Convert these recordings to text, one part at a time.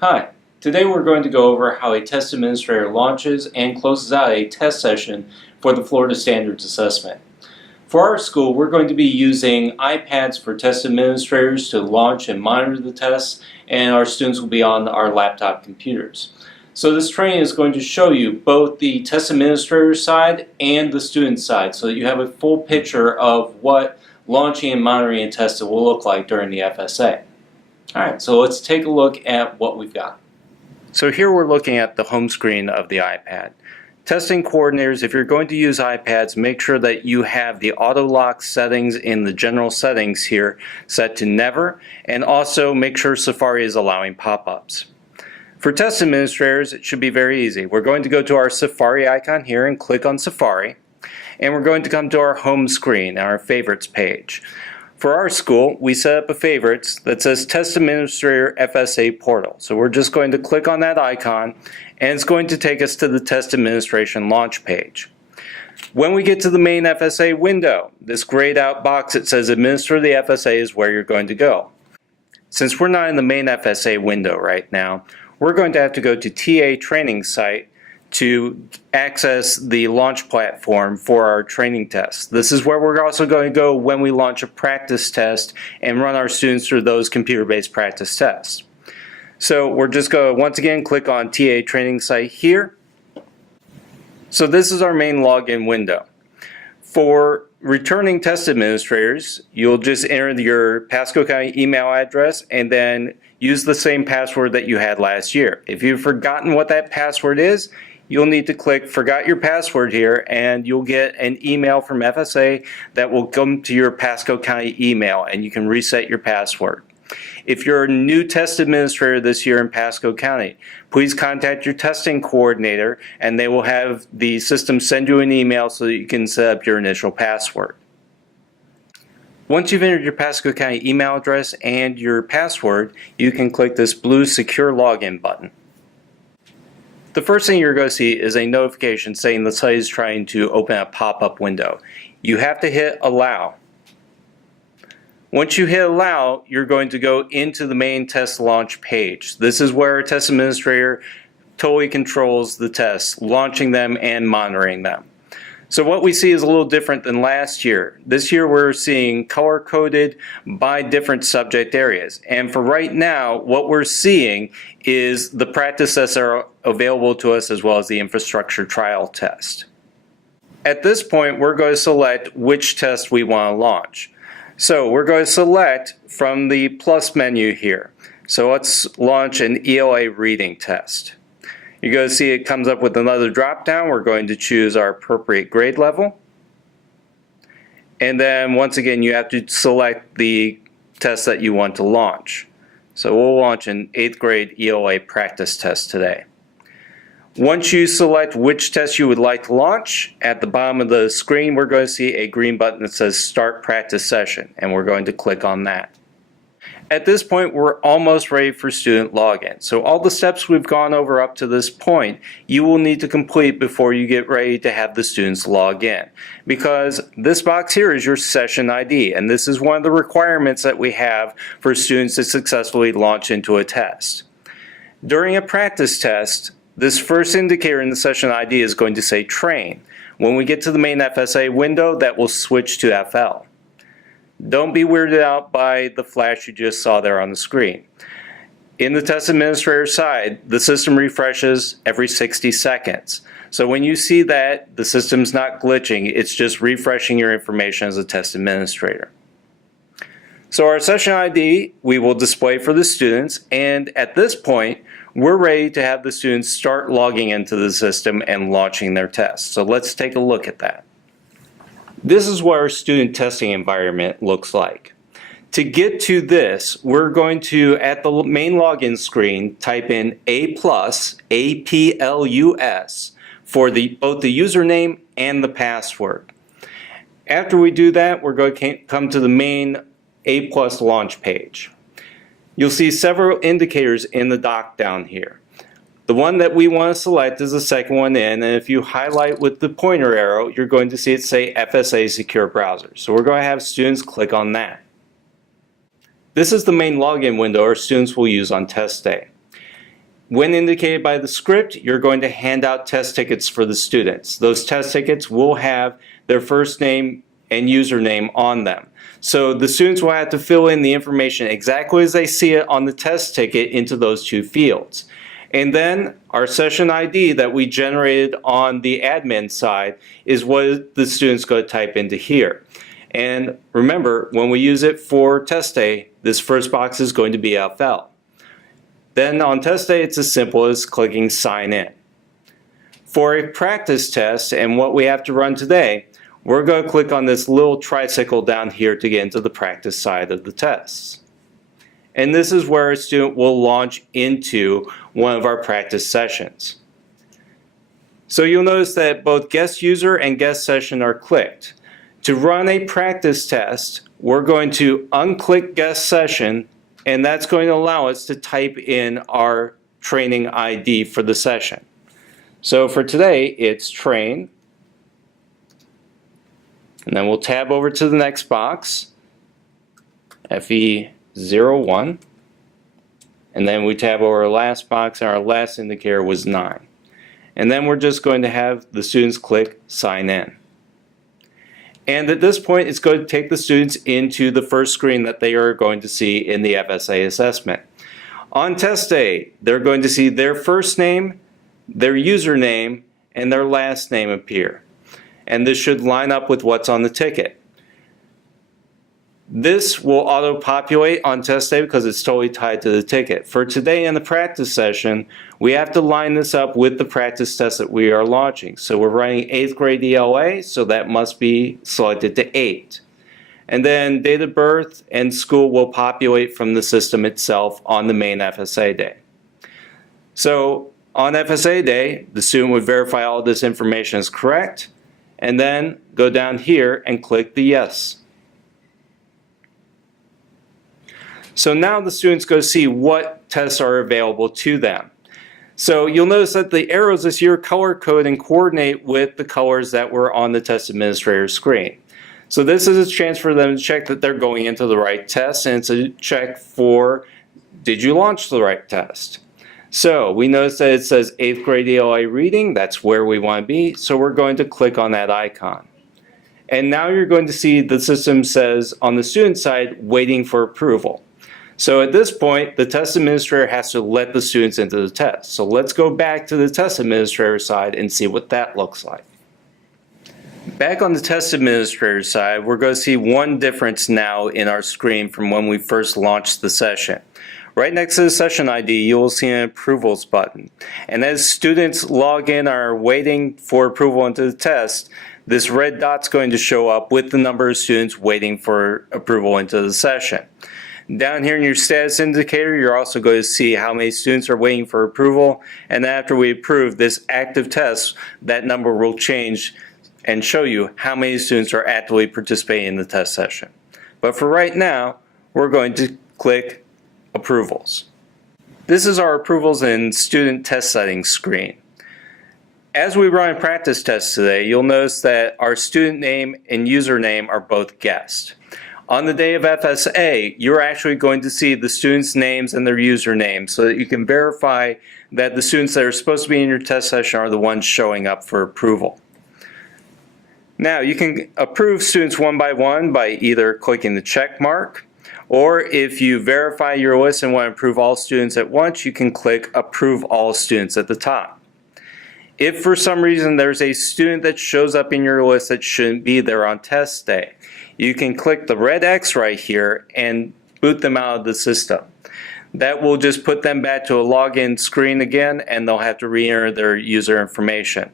Hi, today we're going to go over how a test administrator launches and closes out a test session for the Florida Standards Assessment. For our school, we're going to be using iPads for test administrators to launch and monitor the tests, and our students will be on our laptop computers. So this training is going to show you both the test administrator side and the student side so that you have a full picture of what launching and monitoring a test will look like during the FSA. Alright, so let's take a look at what we've got. So here we're looking at the home screen of the iPad. Testing coordinators, if you're going to use iPads, make sure that you have the auto lock settings in the general settings here set to never, and also make sure Safari is allowing pop-ups. For test administrators, it should be very easy. We're going to go to our Safari icon here and click on Safari, and we're going to come to our home screen, our favorites page. For our school, we set up a favorites that says Test Administrator FSA Portal. So we're just going to click on that icon, and it's going to take us to the Test Administration launch page. When we get to the main FSA window, this grayed out box that says Administer the FSA is where you're going to go. Since we're not in the main FSA window right now, we're going to have to go to TA Training Site to access the launch platform for our training tests. This is where we're also going to go when we launch a practice test and run our students through those computer-based practice tests. So we're just going to once again click on TA Training Site here. So this is our main login window. For returning test administrators, you'll just enter your Pasco County email address and then use the same password that you had last year. If you've forgotten what that password is, you'll need to click Forgot Your Password here, and you'll get an email from FSA that will come to your Pasco County email, and you can reset your password. If you're a new test administrator this year in Pasco County, please contact your testing coordinator, and they will have the system send you an email so that you can set up your initial password. Once you've entered your Pasco County email address and your password, you can click this blue Secure Login button. The first thing you're going to see is a notification saying the site is trying to open a pop-up window. You have to hit Allow. Once you hit Allow, you're going to go into the main test launch page. This is where a test administrator totally controls the tests, launching them and monitoring them. So what we see is a little different than last year. This year we're seeing color-coded by different subject areas. And for right now, what we're seeing is the practice tests that are available to us as well as the infrastructure trial test. At this point, we're going to select which test we want to launch. So we're going to select from the plus menu here. So let's launch an ELA reading test. You're going to see it comes up with another drop down. We're going to choose our appropriate grade level. And then once again, you have to select the test that you want to launch. So we'll launch an 8th grade ELA practice test today. Once you select which test you would like to launch, at the bottom of the screen we're going to see a green button that says Start Practice Session, and we're going to click on that. At this point, we're almost ready for student login. So all the steps we've gone over up to this point, you will need to complete before you get ready to have the students log in. Because this box here is your session ID, and this is one of the requirements that we have for students to successfully launch into a test. During a practice test, this first indicator in the session ID is going to say Train. When we get to the main FSA window, that will switch to FL. Don't be weirded out by the flash you just saw there on the screen. In the test administrator side, the system refreshes every 60 seconds. So when you see that, the system's not glitching, it's just refreshing your information as a test administrator. So our session ID we will display for the students, and at this point, we're ready to have the students start logging into the system and launching their tests. So let's take a look at that. This is what our student testing environment looks like. To get to this, we're going to, at the main login screen, type in A+, A-P-L-U-S, for both the username and the password. After we do that, we're going to come to the main A+ launch page. You'll see several indicators in the dock down here. The one that we want to select is the second one in, and if you highlight with the pointer arrow, you're going to see it say FSA Secure Browser. So we're going to have students click on that. This is the main login window our students will use on test day. When indicated by the script, you're going to hand out test tickets for the students. Those test tickets will have their first name and username on them. So the students will have to fill in the information exactly as they see it on the test ticket into those two fields. And then our session ID that we generated on the admin side is what the students go to type into here. And remember, when we use it for test day, this first box is going to be FL. Then on test day, it's as simple as clicking sign in. For a practice test and what we have to run today, we're going to click on this little tricycle down here to get into the practice side of the tests. And this is where a student will launch into one of our practice sessions. So you'll notice that both guest user and guest session are clicked. To run a practice test, we're going to unclick guest session, and that's going to allow us to type in our training ID for the session. So for today, it's train. And then we'll tab over to the next box, FE01. And then we tab over our last box, and our last indicator was 9. And then we're just going to have the students click sign in. And at this point, it's going to take the students into the first screen that they are going to see in the FSA assessment. On test day, they're going to see their first name, their username, and their last name appear. And this should line up with what's on the ticket. This will auto-populate on test day because it's totally tied to the ticket. For today in the practice session, we have to line this up with the practice test that we are launching. So we're running 8th grade ELA, so that must be selected to 8. And then date of birth and school will populate from the system itself on the main FSA day. So on FSA day, the student would verify all this information is correct, and then go down here and click the yes. So now the students go see what tests are available to them. So you'll notice that the arrows this year color code and coordinate with the colors that were on the test administrator screen. So this is a chance for them to check that they're going into the right test, and it's a check for, did you launch the right test? So we notice that it says 8th grade ELA reading, that's where we want to be, so we're going to click on that icon. And now you're going to see the system says on the student side, waiting for approval. So at this point, the test administrator has to let the students into the test. So let's go back to the test administrator side and see what that looks like. Back on the test administrator side, we're going to see one difference now in our screen from when we first launched the session. Right next to the session ID, you will see an approvals button. And as students log in or are waiting for approval into the test, this red dot's going to show up with the number of students waiting for approval into the session. Down here in your status indicator, you're also going to see how many students are waiting for approval, and after we approve this active test, that number will change and show you how many students are actively participating in the test session. But for right now, we're going to click Approvals. This is our Approvals and Student Test Settings screen. As we run a practice test today, you'll notice that our student name and username are both guessed. On the day of FSA, you're actually going to see the students' names and their usernames so that you can verify that the students that are supposed to be in your test session are the ones showing up for approval. Now, you can approve students one by either clicking the check mark, or if you verify your list and want to approve all students at once, you can click Approve All Students at the top. If for some reason there's a student that shows up in your list that shouldn't be there on test day, you can click the red X right here and boot them out of the system. That will just put them back to a login screen again, and they'll have to re-enter their user information.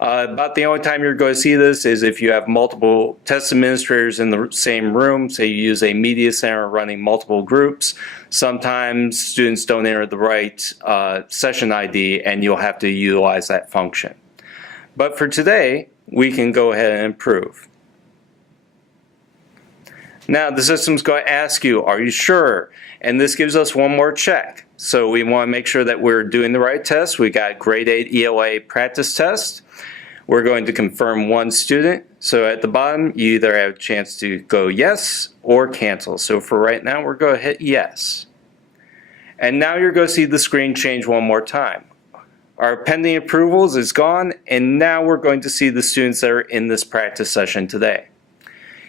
About the only time you're going to see this is if you have multiple test administrators in the same room. Say you use a media center running multiple groups. Sometimes students don't enter the right session ID, and you'll have to utilize that function. But for today, we can go ahead and improve. Now the system's going to ask you, are you sure? And this gives us one more check. So we want to make sure that we're doing the right test. We got grade 8 ELA practice test. We're going to confirm one student. So at the bottom, you either have a chance to go yes or cancel. So for right now, we're going to hit yes. And now you're going to see the screen change one more time. Our pending approvals is gone, and now we're going to see the students that are in this practice session today.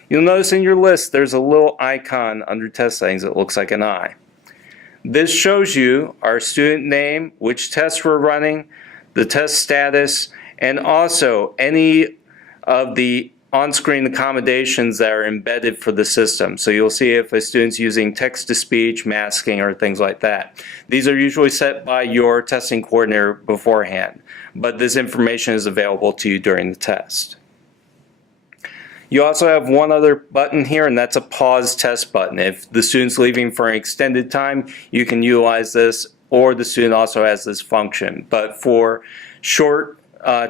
You'll notice in your list there's a little icon under test settings that looks like an eye. This shows you our student name, which tests we're running, the test status, and also any of the on-screen accommodations that are embedded for the system. So you'll see if a student's using text-to-speech, masking, or things like that. These are usually set by your testing coordinator beforehand, but this information is available to you during the test. You also have one other button here, and that's a pause test button. If the student's leaving for an extended time, you can utilize this, or the student also has this function. But for short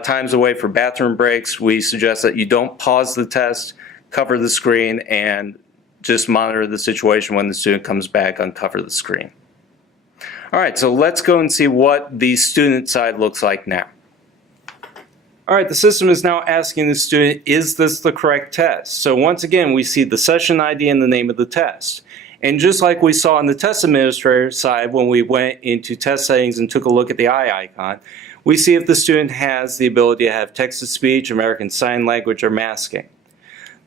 times away for bathroom breaks, we suggest that you don't pause the test, cover the screen, and just monitor the situation when the student comes back, uncover the screen. All right, so let's go and see what the student side looks like now. All right, the system is now asking the student, is this the correct test? So once again, we see the session ID and the name of the test. And just like we saw on the test administrator side when we went into test settings and took a look at the eye icon, we see if the student has the ability to have text-to-speech, American Sign Language, or masking.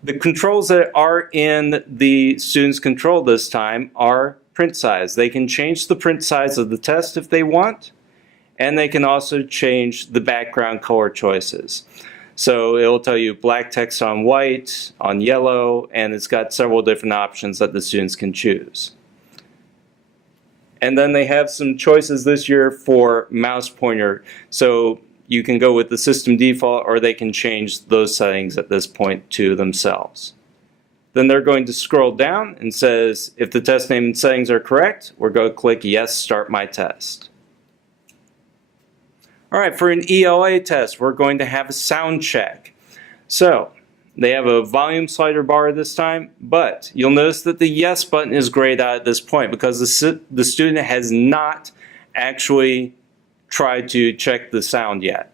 The controls that are in the student's control this time are print size. They can change the print size of the test if they want, and they can also change the background color choices. So it will tell you black text on white, on yellow, and it's got several different options that the students can choose. And then they have some choices this year for mouse pointer. So you can go with the system default, or they can change those settings at this point to themselves. Then they're going to scroll down and says, if the test name and settings are correct, we're going to click Yes, Start My Test. All right, for an ELA test, we're going to have a sound check. So they have a volume slider bar this time, but you'll notice that the Yes button is grayed out at this point because the student has not actually tried to check the sound yet.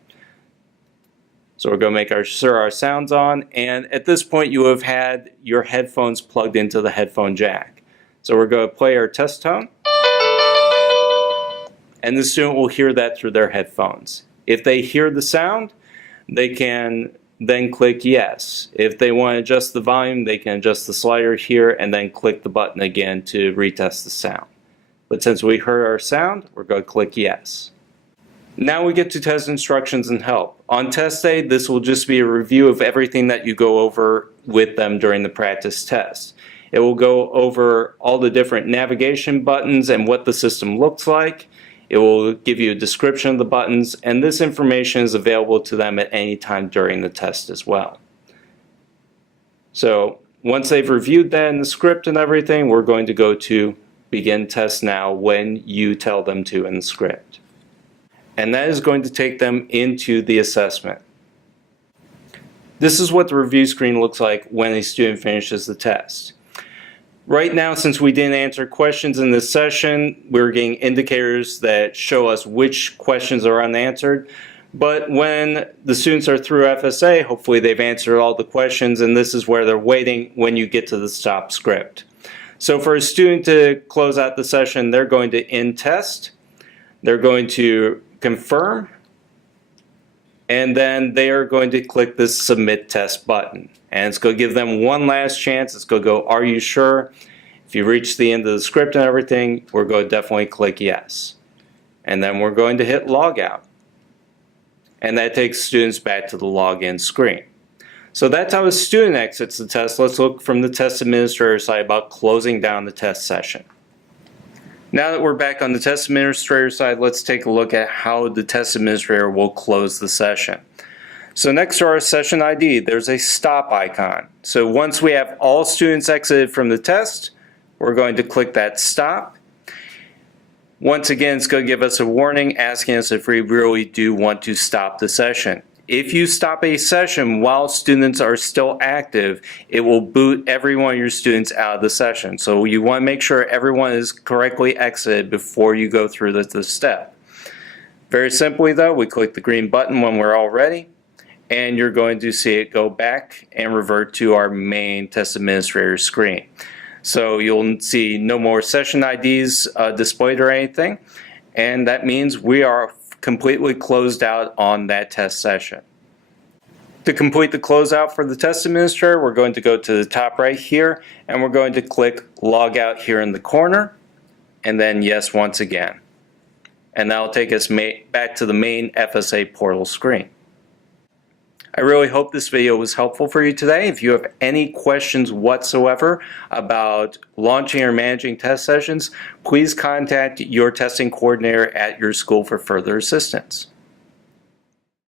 So we're going to make sure our sound's on, and at this point you have had your headphones plugged into the headphone jack. So we're going to play our test tone, and the student will hear that through their headphones. If they hear the sound, they can then click Yes. If they want to adjust the volume, they can adjust the slider here and then click the button again to retest the sound. But since we heard our sound, we're going to click Yes. Now we get to test instructions and help. On test day, this will just be a review of everything that you go over with them during the practice test. It will go over all the different navigation buttons and what the system looks like. It will give you a description of the buttons, and this information is available to them at any time during the test as well. So once they've reviewed that in the script and everything, we're going to go to Begin Test Now when you tell them to in the script. And that is going to take them into the assessment. This is what the review screen looks like when a student finishes the test. Right now, since we didn't answer questions in this session, we're getting indicators that show us which questions are unanswered. But when the students are through FSA, hopefully they've answered all the questions, and this is where they're waiting when you get to the stop script. So for a student to close out the session, they're going to end test, they're going to confirm, and then they are going to click this Submit Test button. And it's going to give them one last chance. It's going to go, are you sure? If you reach the end of the script and everything, we're going to definitely click Yes. And then we're going to hit Log Out. And that takes students back to the login screen. So that's how a student exits the test. Let's look from the test administrator side about closing down the test session. Now that we're back on the test administrator side, let's take a look at how the test administrator will close the session. So next to our session ID, there's a stop icon. So once we have all students exited from the test, we're going to click that stop. Once again, it's going to give us a warning asking us if we really do want to stop the session. If you stop a session while students are still active, it will boot every one of your students out of the session. So you want to make sure everyone is correctly exited before you go through the step. Very simply though, we click the green button when we're all ready, and you're going to see it go back and revert to our main test administrator screen. So you'll see no more session IDs displayed or anything, and that means we are completely closed out on that test session. To complete the closeout for the test administrator, we're going to go to the top right here, and we're going to click Log Out here in the corner, and then Yes once again. And that'll take us back to the main FSA portal screen. I really hope this video was helpful for you today. If you have any questions whatsoever about launching or managing test sessions, please contact your testing coordinator at your school for further assistance.